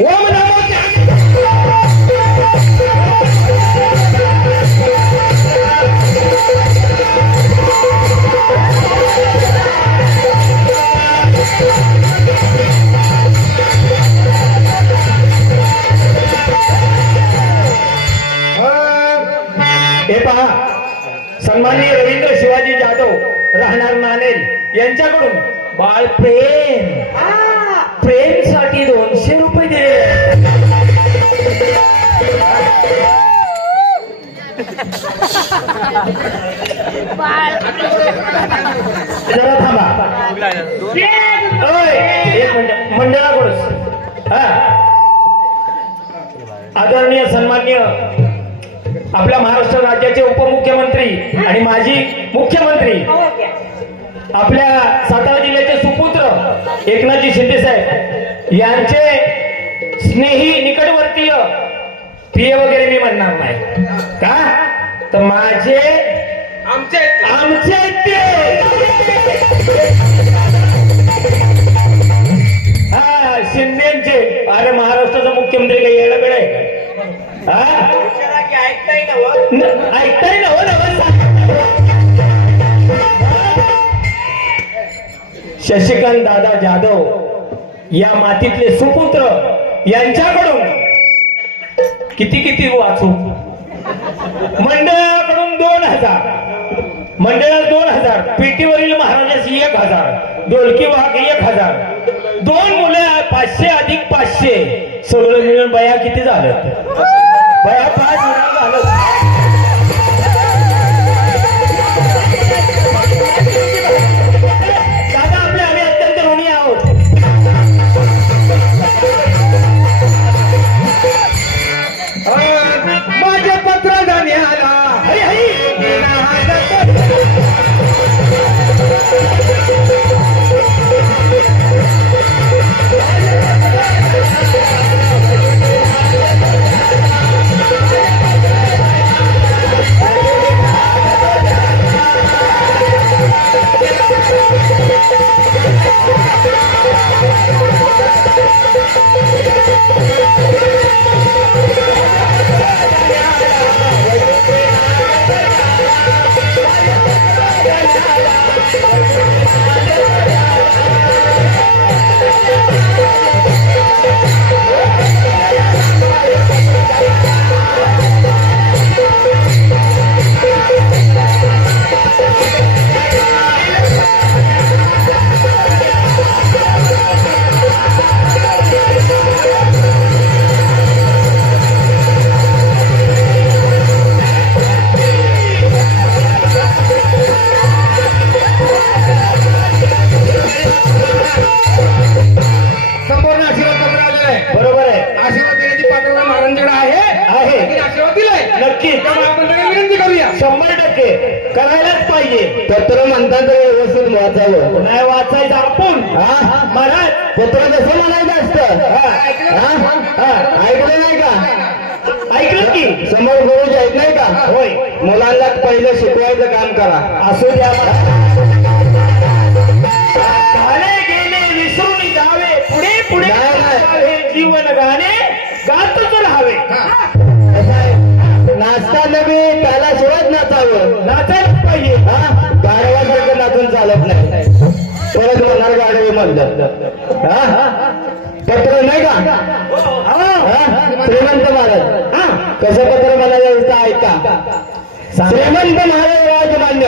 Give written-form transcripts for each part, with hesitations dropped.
ओम नमो हे पहा, सन्माननीय रवींद्र शिवाजी जाधव राहणार नानेल यांच्याकडून बाळ प्रेम साठी 200 रुपये दिले. जरा थांबा. एक मिनिट, मंडळाकडून आदरणीय सन्माननीय आपल्या महाराष्ट्र राज्याचे उपमुख्यमंत्री आणि माजी मुख्यमंत्री आपल्या सातारा जिल्ह्याचे सुपुत्र एकनाथजी शिंदे साहेब यांचे स्नेही निकटवर्तीय प्रिय वगैरे मी म्हणणार नाही का, तर माझे आमचे ते शिंदेचे. अरे महाराष्ट्राचा मुख्यमंत्री काही येणं बेड आहे ऐकताय ना हो शशिकांत दादा जाधव या मातीतले सुपुत्र यांच्याकडून किती वाचू. मंडळाकडून 2000, मंडळात 2000, पेटीवरील महाराजास 1000, ढोलकी वाघ 1000, 2 मुलं 500 अधिक 500, सगळं मिळून बया किती झालं? बया 5 झालं. माझे पत्र जाण्याला नक्की 100% करायलाच पाहिजे. पत्र म्हणतात व्यवस्थित वाचावं, नाही वाचायचं आपण महाराज. पत्र कसं म्हणायचं असतं? ऐकलं नाही का? ऐकलं की समोर गुरुजी आहेत नाही का? होय. मुलांना पहिलं शिकवायचं काम करा. असू द्या. झाले गेले विसरून जावे, पुढे पुढे जीवन गाणे गातच राहावे. नाचता नव्हे त्याला शिवाय नाचावं, नाचायलाच पाहिजे. गाढवासारखं नाचून चालत नाही. परत म्हणणार गाढवे म्हणतात. पत्र नाही का श्रीमंत महाराज? कसं पत्र म्हणायचं ऐका. श्रीमंत महाराज राजमान्य,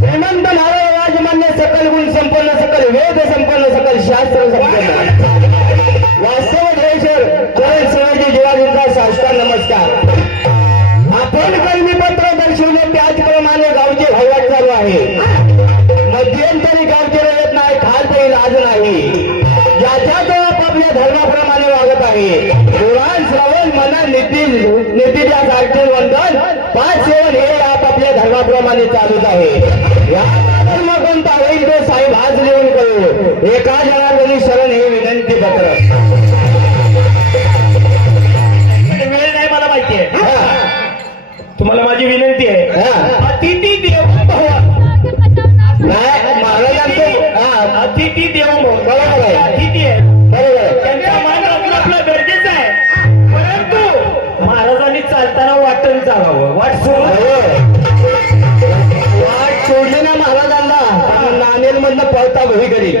श्रीमंत महाराज राजमान्य, सकल गुण संपन्न, सकल वेद संपन्न, सकल शास्त्र संपन्न, वास्तव ड्रेशर चरण शिवाजी जिवाजींचा साष्टांग नमस्कार. आपण कर्मीपत्र दर्शवले त्याचप्रमाणे गावचे वहिवाट चालू आहे. मध्यंतरी गावचे येत नाही, खालतही लाज नाही. ज्याच्या तो आपापल्या धर्माप्रमाणे वागत आहे. पुराण श्रवण मना नीतीच्या सारखे वंदन 5 सेवन हे आपापल्या धर्माप्रमाणे चालूच आहे. या धर्म कोणता होईल तो साहेब आज लिहून करू. एका जनार्दनी शरण हे विनंती पत्र. वेळ नाही मला माहिती आहे. तुम्हाला माझी विनंती आहे. अतिथी देवो भव. नाही महाराजांचं अतिथी देवो भव. बरोबर आहे. अतिथी आहे, बरोबर आहे. त्यांचा मान राखला मधनं पळता घरी घरी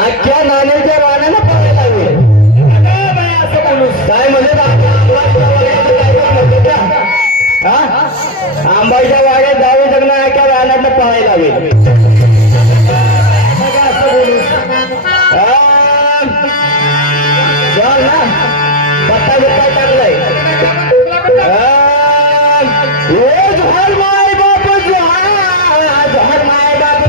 अख्ख्या नाण्याच्या राण्यानं पळायला लागले असं बोलू काय म्हणजे आंबाईच्या वाड्यात जाऊ जगणं अख्ख्या रानातनं पळायला लागले असं बोलू ना पत्ता बित्ता टाकलाय जोहर माय बाप जोहर माय बाप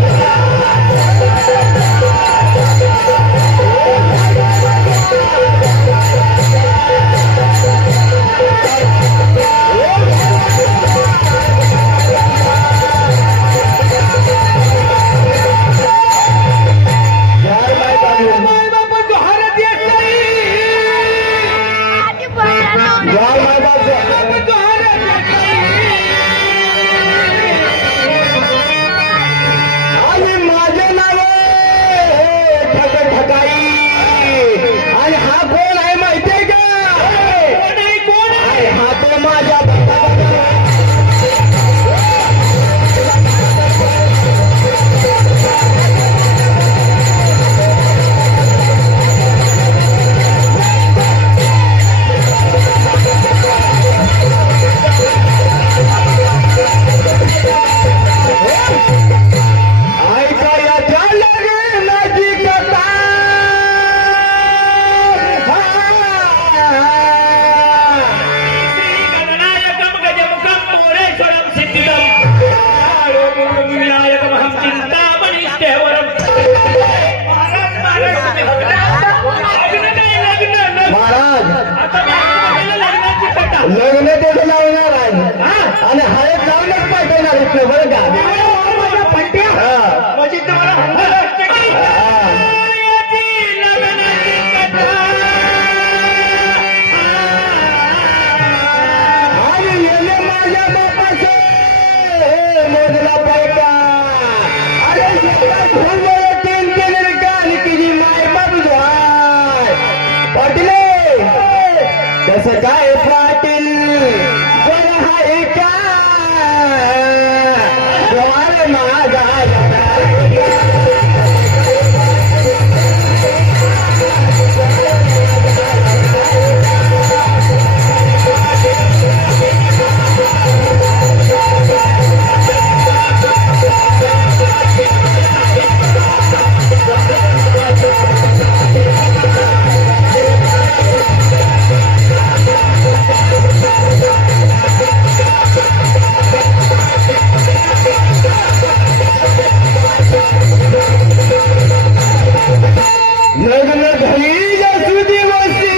लग्न तेवढं लावणार आहे आणि हळद लावणच पाठवणार इथलं बरं का आणि येणे माझ्या बापाचे मोजला पाहिजे अरे तीन तीन रिकाली तिची माय बाप पाटील कसं काय पाटील बरं हाय का द्वार माझा लग्न घरी असू दिवसी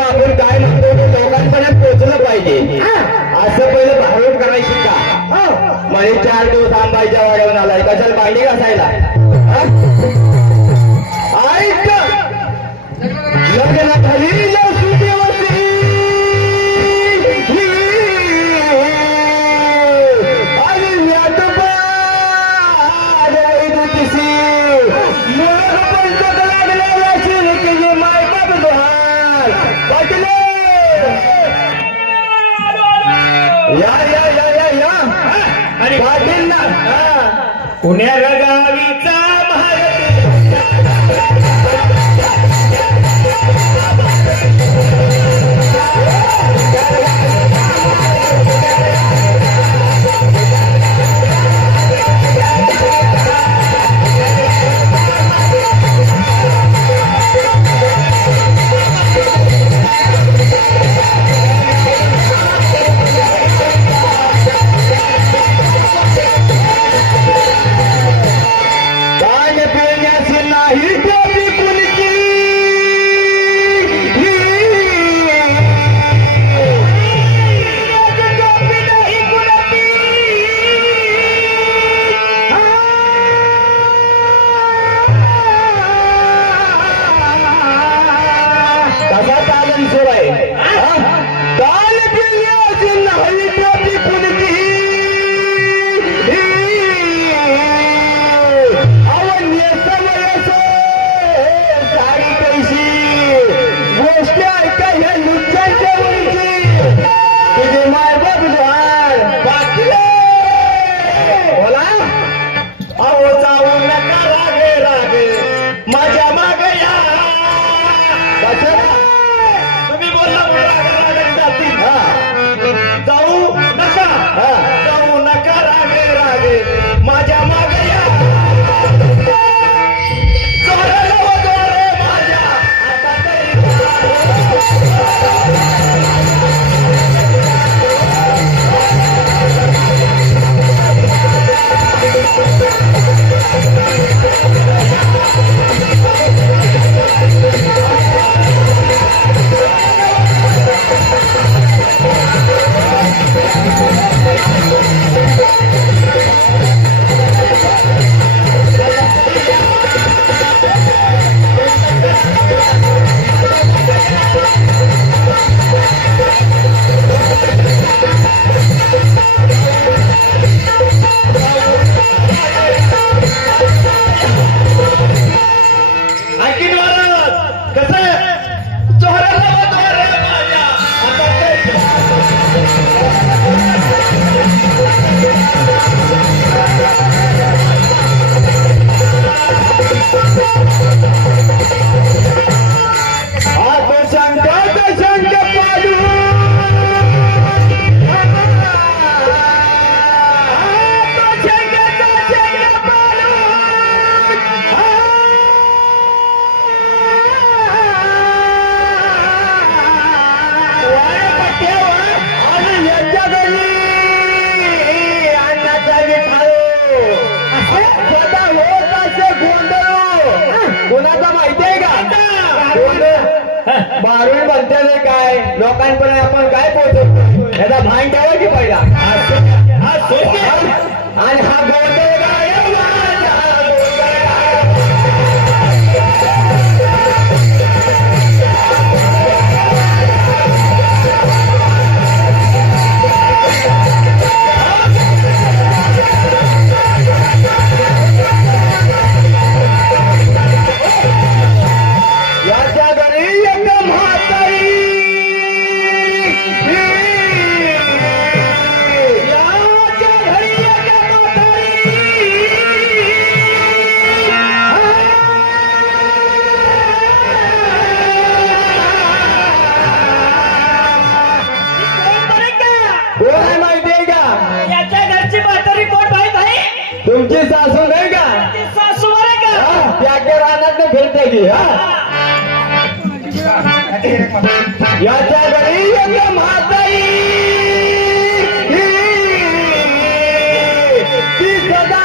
आपण काय म्हणतो लोकांपर्यंत पोहोचलं पाहिजे असं पहिलं भारूड करायची का म्हणजे 4 दिवस आंबाईच्या वाड्यावर आलाय कशाला भांडी घासायला ऐक लग्न घरी असू दिवसी आणि लागलेला माय बाप या या या या या अरे पाटील ना पुण्या गावीचा बारून म्हणते काय लोकांपर्यंत आपण काय पोहोचवतो याचा भान ठेवा की पहिला आणि हा गोंधळ गायब माझा याच्या घरी एक म्हातारी याच्या घरी एक म्हातारी कोण आहे माहितीये का याच्या घरची म्हातारी कोण माहित आहे? तुमची सासू नाही का ती सासू आहे का? त्याच्या रानात फिरते की याच्या घरी एक म्हातारी ती सदा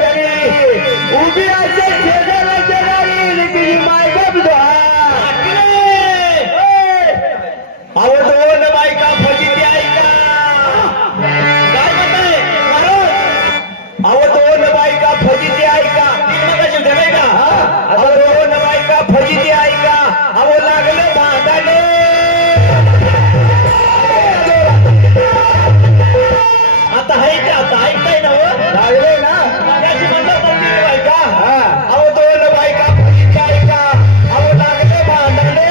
तरी उभी असे शेजाराच्या घरी तिची मायबाप अहो दोन बायका फजिती ऐका काय म्हणताय? महाराज, अहो दोन बायका फजिती ऐका तीन मगाशी झालंय का? अहो दोन बायका फजिती ऐका अहो लागलं भांडणे आता आहे का? आता ऐकताय ना हो? लागले ना मगाशी म्हणलं होतं तीन बायका. अहो दोन बायका फजिती ऐका अहो लागले भांडणे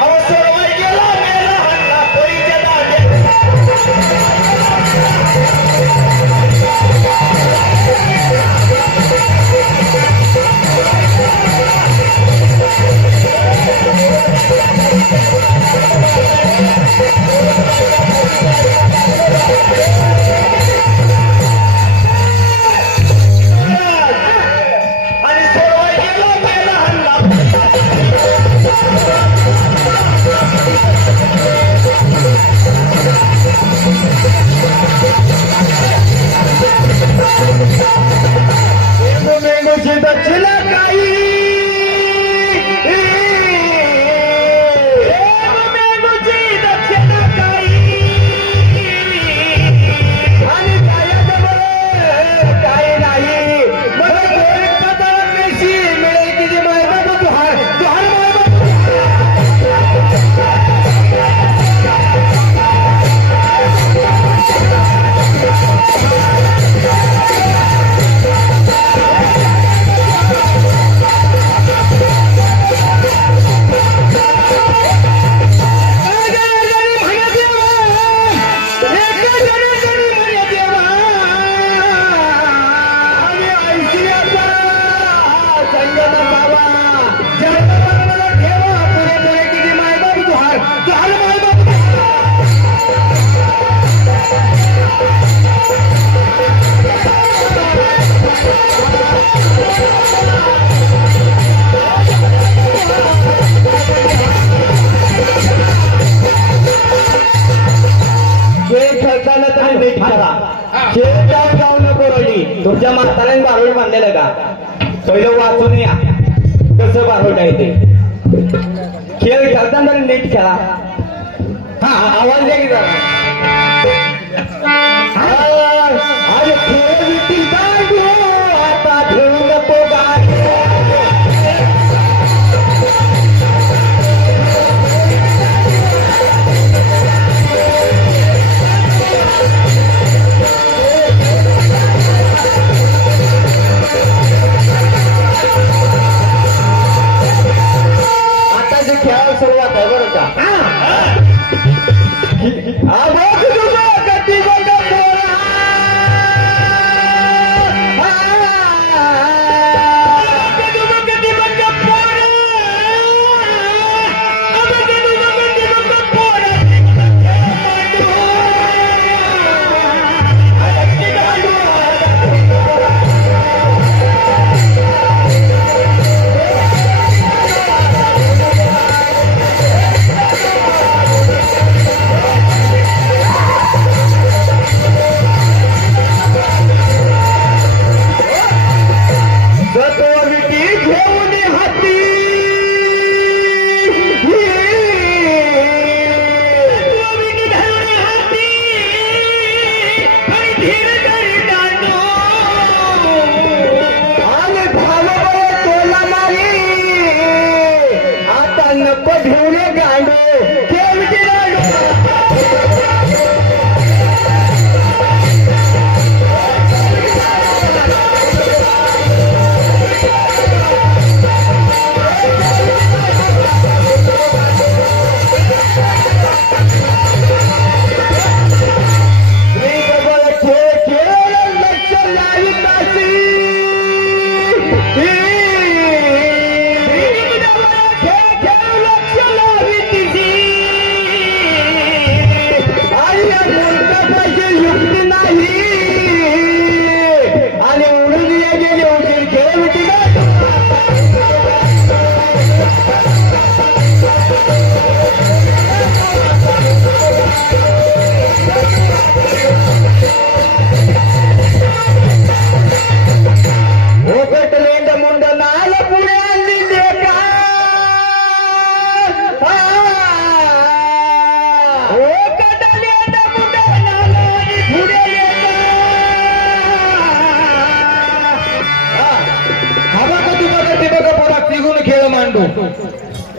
अहो सोडवाय गेला मेला हल्ला पोरीच्या दांड्यात आणि सोडवाय गेला मेला हल्ला मेंदूची दक्षिण काही मेंदूची दक्षिण काही आणि कायाचं बरं काही नाही मला थोडी पत्र कशी मिळेल की जी मायबाप तू हार मायबाप खेळ खेळताना तरी नीट करा खेळ जाऊ नको रडी तुमच्या म्हाताऱ्याने बारोड बांधलेलं का पहिलं वाचून या कसं बारोड आहे ते खेळ खेळताना तरी नीट खेळा हा आवाज द्या की जरा अरे खेळ विटी गाडो आता घेऊ नको गाडो आता जे खेळायला सुरुवात आहे बरं का आज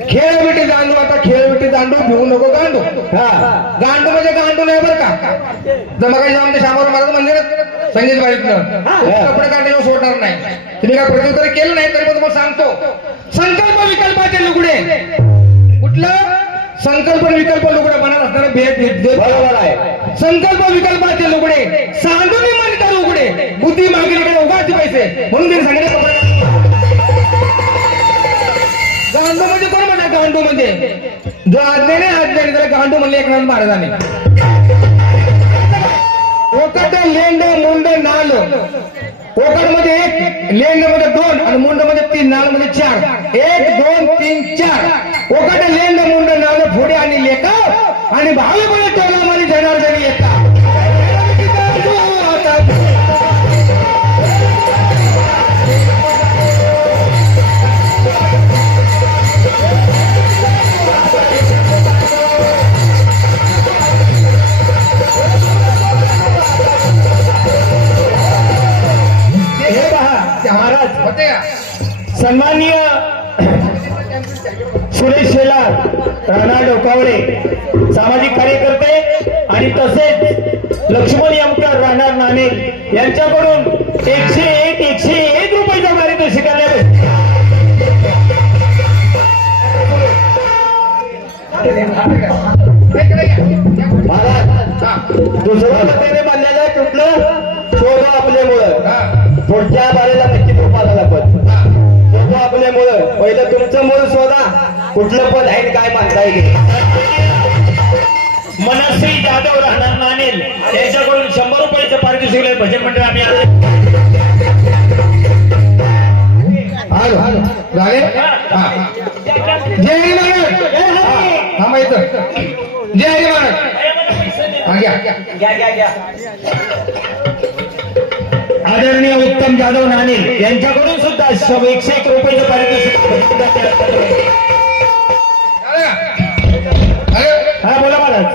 खेळ विटी दांडू, आता खेळ विटी दांडू भिवू नको गांडू. हा गांडू म्हणजे गांडू नाही बरं का. तर मग आमच्या श्यामराव महाराज मंदिरात संगीत बाईतनं कपडे काढण्यावर सोडणार नाही. तुम्ही काय प्रत्युत्तर केलं नाही तरी पण तुम्हाला सांगतो, संकल्प विकल्पाचे लुगडे. कुठलं संकल्प विकल्प लुगडे बनायला असणारे भेद बरोबर आहे. संकल्प विकल्पाचे लुगडे सांडून म्हणतात उघडे, बुद्धी मागणीकडे उगाचे पैसे म्हणून त्यांनी सांगितलं कपडे. गांडू म्हणजे कोण म्हणा, गांडू म्हणजे जो आज्ञाने आज्ञाने त्याला गांडू म्हणले एकनाथ महाराजांनी. ओकट लेंड मुंड नाल, ओकट मध्ये एक, लेंड मध्ये दोन आणि मुंड मध्ये तीन, नाल मध्ये चार. 1 2 3 4. ओकट लेंड मुंड नाल पुढे आणि लेखा आणि भावीपणे टोला मध्ये जनार्दनी येता. हे पहा महाराज, होते का? सन्माननीय सुरेश शेलार, राणा डोकावळे, सामाजिक कार्यकर्ते आणि तसेच लक्ष्मण यमकर, राहणार नाणेल यांच्याकडून 101 रुपयाचा पारितोषिक आले. महाराज दुसऱ्या पत्त्याने बांधलेलं कुठलं शोध आपल्यामुळं पुढच्या बारीला नक्की तो पाला पण शोध आपल्यामुळं पहिलं तुमचं मूळ शोधा, कुठलं पद आहे काय मानता येईल. मनश्री जाधव, राहणार नाणेल यांच्याकडून 100 रुपयाचं पारितोषिक आहे. भजन मंडळ आम्ही आलो. झाले. जय हरी महाराज. हा माहित. जय हरी महाराज. हा घ्या. आदरणीय उत्तम जाधव नाणेल यांच्याकडून सुद्धा 101 रुपयाचं पारितोषिक. हा बोला महाराज,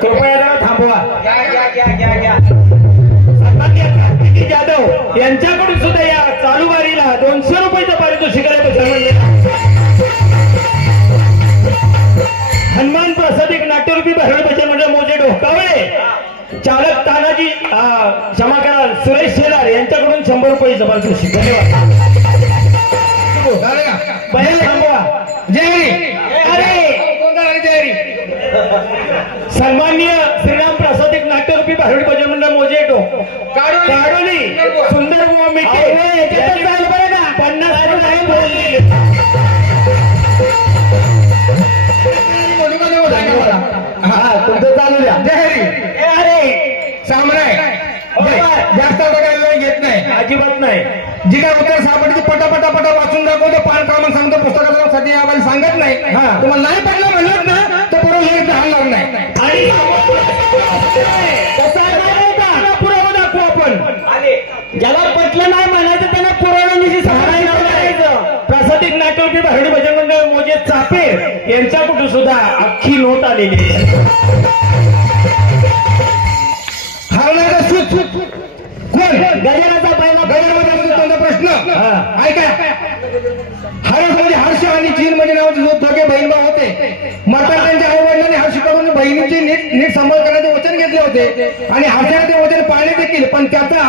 कृपया जरा थांबवा. सन्माननीय कार्तिकी जाधव यांच्याकडून सुद्धा या चालू वारीला 200 रुपयाचं पारितोषिक आहे. हनुमान प्रसादिक नाट्यरूपी भरण भजन मंडळ मोजे डोकावळे, चालक तानाजी क्षमा करा सुरेश शेलार यांच्याकडून 100 रुपयाचं पारितोषिक. धन्यवाद. बया थांबवा. जय हरी. जय हरी. सन्माननीय श्रीराम प्रसादिक नाट्यरूपी भरण भजन मंडळ मोजे काढोली सुंदर बुवा मिठे 50 रुपये बोलले. हा तुमचं चालू द्या. जय हरी. अरे सामराय जास्त बघायला घेत नाही, अजिबात नाही. जी काय उत्तर सापडते पटा वाचून दाखवतो, पान क्रमांक सांगतो, पुस्तकाचा साठी आम्हाला सांगत नाही. हा. तुम्हाला नाही पडलं म्हणलं ना तर पुढे हे हलणार नाही. आणि कसं आहे माहिती आहे का? पुरावा दाखवू आपण. ज्याला पटलं नाही म्हणायचं त्याने पुराव्यानिशी सहारा करायचं. प्रसादिक नाट्यरूपी भरणी भजन मंडळ मोजे चापेर यांच्याकडून सुद्धा अख्खी नोट आलेली आहे. हरणारा सूत कोण? गजानाचा पहिला गजानन प्रश्न हा. ऐका. हर्ष म्हणजे हर्ष आणि चीन म्हणजे नावाचे दोघे बहीण भाऊ होते. मात्र त्यांच्या आई वडिलांनी हर्ष करून बहिणीची नीट सांभाळ करण्याचे वचन घेतले होते आणि हर्षाने ते वचन पाळले देखील. पण त्याचा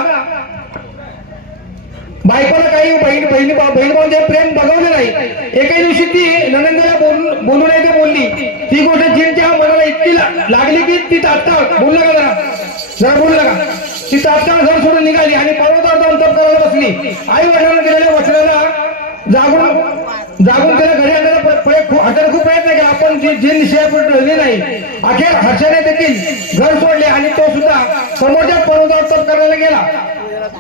बायकोला काही बहीण भाऊचे प्रेम बघवले नाही. एका दिवशी ती ननंदला बोलू नाही ते बोलली. ती गोष्ट चीनच्या मनाला इतकी लागली की ती तात्काळ बोलला का जरा बोलला का ती तात्काळ घर सोडून निघाली आणि पर्वतावर जाऊन तप करायला बसली. आई वडिलांना दिलेल्या वचनाला जागून त्याला घरी आणण्याचा खूप प्रयत्न केला, पण जे निश्चय ठरले नाही. अखेर हर्षाने देखील घर सोडले आणि तो सुद्धा समोरच्या पर्वतावर तप करायला गेला.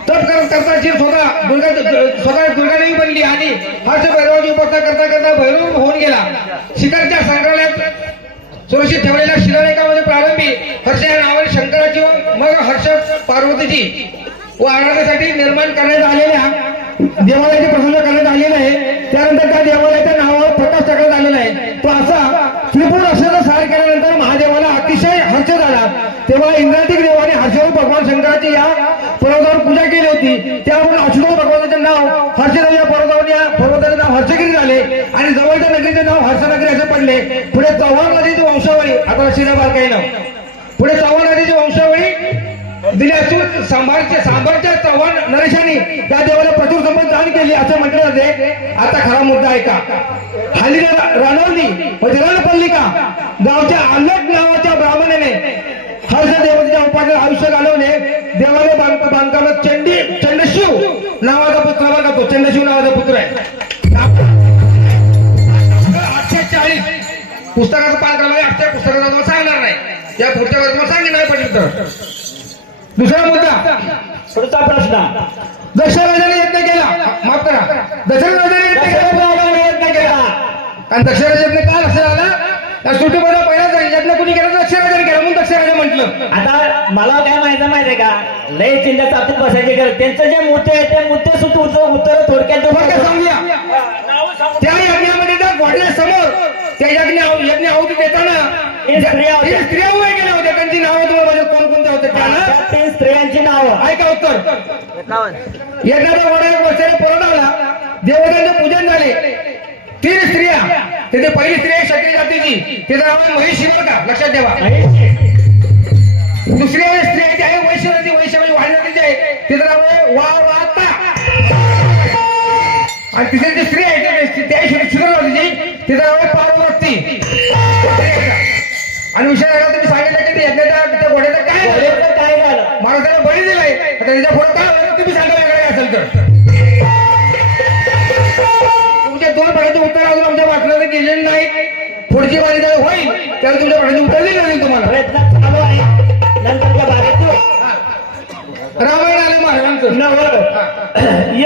तप करता स्वतः दुर्गादेवी बनली आणि हर्ष भैरवाची उपासना करता भैरव होऊन गेला. शिखरच्या संग्रहालयात सुरक्षित ठेवलेल्या शिलालेखामध्ये प्रारंभी हर्ष या नावाने शंकराची मग हर्ष पार्वतीची व आराधनेसाठी निर्माण करण्यात आलेल्या देवालयाची प्रशंसा करण्यात आलेली आहे. त्यानंतर त्या देवालयाच्या नावावर प्रकाश टाकण्यात आलेला आहे. तो असा त्रिपुर अक्षराचा सार केल्यानंतर महादेवाला अतिशय हर्ष झाला. तेव्हा इंद्रादिक देवाने हर्षरूप भगवान शंकराची या पर्वतावर पूजा केली होती. त्यावरून अशुतोष भगवानाचे नाव हर्षदेव या पर्वतावर, या पर्वताचे नाव हर्षगिरी झाले आणि जवळच्या नगरीचे नाव हर्षनगरी असे पडले. पुढे चव्हाण नदीची वंशावळी, आता लक्षात बारकाई नाव, पुढे चव्हाण नदीची वंशावळी दिली असून सांबारच्या चव्हाण नरेशांनी त्या देवाला प्रचूर संपत्ती दान केली असे म्हटले जाते. आता खरा मुद्दा ऐका. हल्ली रानवली म्हणजे रणपल्लिका गावच्या आलट नावाच्या ब्राह्मणाने हर्ष देवतेच्या उपाध्याय आयुष्य घालवले. देवालय बांधकामात चंडशिव नावाचा पुत्र, बघा तो चंडशिव नावाचा पुत्र आहे. 840 पुस्तकाचं पान क्रमांक 8 पुस्तकाचा तुम्हाला सांगणार नाही, या पुढच्या वेळेस तुम्हाला सांगेन नाही पडलं तर. दुसरा मुद्दा, पुढचा प्रश्न. दशरथाने यज्ञ केला, माफ करा, दशरथाने यज्ञ केला. कारण दशरथ यज्ञ का लक्षात आला, त्या सुटीमध्ये पहिला यज्ञ कुणी केला तर दशरथाने केला म्हणून दशरथाने म्हटलं. आता मला काय माहिती आहे का, लय चिंता चालत बसायची गरज. त्यांचं जे मुद्दे आहे ते मुद्दे सुद्धा उत्तर थोडक्यात सांगूया. त्या यज्ञामध्ये त्या घोड्यासमोर त्या यज्ञ आहुती देताना स्त्रिया उभ्या केल्या होत्या. त्यांची नावं तुम्हाला कोणकोणत्या होत्या त्याला 3 स्त्रियांची नावं ऐका उत्तर. यज्ञाचा घोडा एक वर्षाने परत आला, देवतांचे पूजन झाले. 3 स्त्रिया, तिथे पहिली स्त्री आहे क्षत्रिय जातीची, तिचं नाव आहे महिषी, बरं का लक्षात ठेवा. दुसरी स्त्री आहे ती आहे वैश्य जाती, वैश्य म्हणजे वाढ जातीची आहे, तिचं नाव आहे वाता. आणि तिसरी जी स्त्री आहे त्या शुद्र जातीची, तिचं नाव आहे पार्वती. आणि विषय झाला तुम्ही सांगितलं की यज्ञाच्या घोड्याचं काय झालं, मला त्याला बळी दिलाय. आता त्याच्या पुढे काय होतं तुम्ही सांगा, वेगळं काय असेल तर. तुमच्या 2 प्रश्नाचे उत्तर अजून आमच्या वाचनात गेलेले नाही. पुढची वारी जर होईल त्याला तुमच्या प्रश्नाचे उत्तर दिले नाही तुम्हाला. प्रयत्न चालू आहे. नंतरच्या भागात रामायण आले महाराजांचं नवं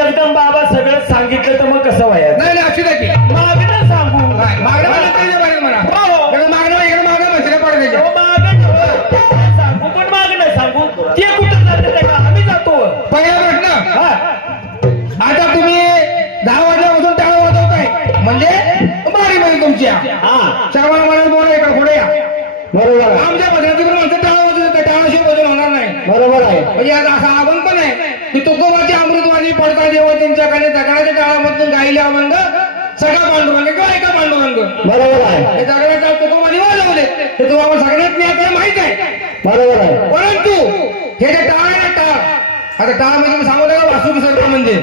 एकदम बाबा सगळं सांगितलं तर मग कसं व्हायचं. नाही अशी नक्की मागणं सांगू. मागणं म्हणा हो. इकडे मागणं मशिरा पडायचं. हो, मागं सांगू पण मागणं सांगू ते कुठं जाते ते का आम्ही जातो. पहिला प्रश्न, हा. आता तुम्ही 10 वाजल्यापासून टाळा वाजवताय म्हणजे बारी म्हणजे तुमच्या हा. श्रावण महिन्यात बोला इकडे पुढे या. बरोबर आहे, आमच्या भजनाची पण माणसं टाळा वाजवत टाळाशिवाय भजन होणार नाही. बरोबर आहे. म्हणजे आज असा आव्हान पण आहे की तुकोबाची अमृतवाणी पडता देवा तुमच्याकडे दगडाच्या टाळामधून गायले अभंग सगळा पांडुरंग किंवा एका पांडुरंग. बरोबर आहे, हे दगडाच्या तुकोबाने वाजवले ते तुम्हाला सगळ्यात मी आता माहित आहे. बरोबर आहे. परंतु हे जे टाळ आहे ना टाळ, आता टाळ मी तुम्ही सांगू का वासुकी सर्प म्हणजे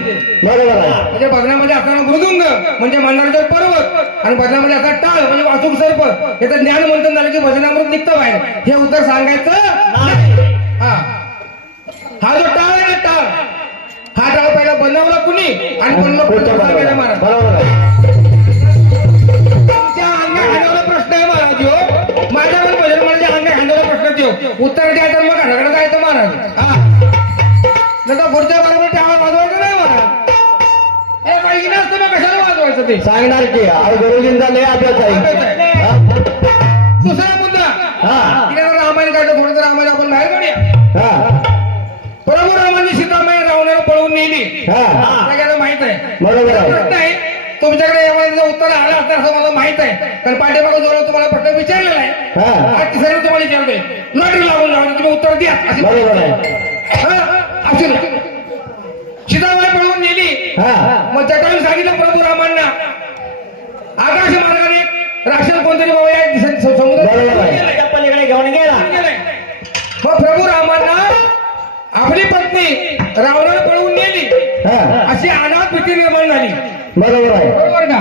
बरोबर आहे. म्हणजे भजनामध्ये असताना मृदुंग म्हणजे मंडळाचा पर्वत आणि भजनामध्ये असताना टाळ म्हणजे वासुक सर्प. याचं ज्ञान मंथन झालं की भजनामृत निघतं बाहेर. हे उत्तर सांगायचं नाही. हा जो टाळ आहे ना टाळ, हा टाळ पहिला बनवला कुणी आणि बनवला पुढच्या सांगायला महाराज. बरोबर आहे. त्या अंगा खांद्याला प्रश्न आहे महाराज हो. माझ्या पण भजन म्हणजे अंगा खांद्याला प्रश्न देऊ, उत्तर द्यायचं मग घराकडे जायचं महाराज. नका पुढच्या बरोबर टाळ वाजवायचं नाही महाराज. हे काही नसतं मग कशाला वाजवायचं ते सांगणार की आज गुरुजींचा लय अभ्यास आहे. हा? दुसरा मुद्दा, हा. तिकडे रामायण काढलं थोडं रामायण आपण बाहेर काढूया. हा. प्रभू रामांनी सीतामाई रावणाला पळवून नेली, हा. सगळ्यांना माहित आहे. बरोबर आहे. प्रश्न आहे तुमच्याकडे यामध्ये उत्तर आलं असतं असं मला माहित आहे, कारण पाठीमागं जोरात तुम्हाला प्रश्न विचारलेला आहे. हा. आज तिसऱ्या तुम्हाला विचारतोय, लॉटरी लागून लावली तुम्ही उत्तर द्या. बरोबर आहे. सीतामाई पळवून नेली, हा. मग जटायू सांगितलं प्रभू रामांना आकाश मार्गाने राक्षस कोणतरी बाबा या समुद्रात बरोबर आहे. गेलाय. पलीकडे घेऊन गेला. मग प्रभू रामांना आपली पत्नी रावणाला पळवून नेली हा. अशी अनाथ भीती निर्माण झाली. बरोबर आहे. बरोबर का?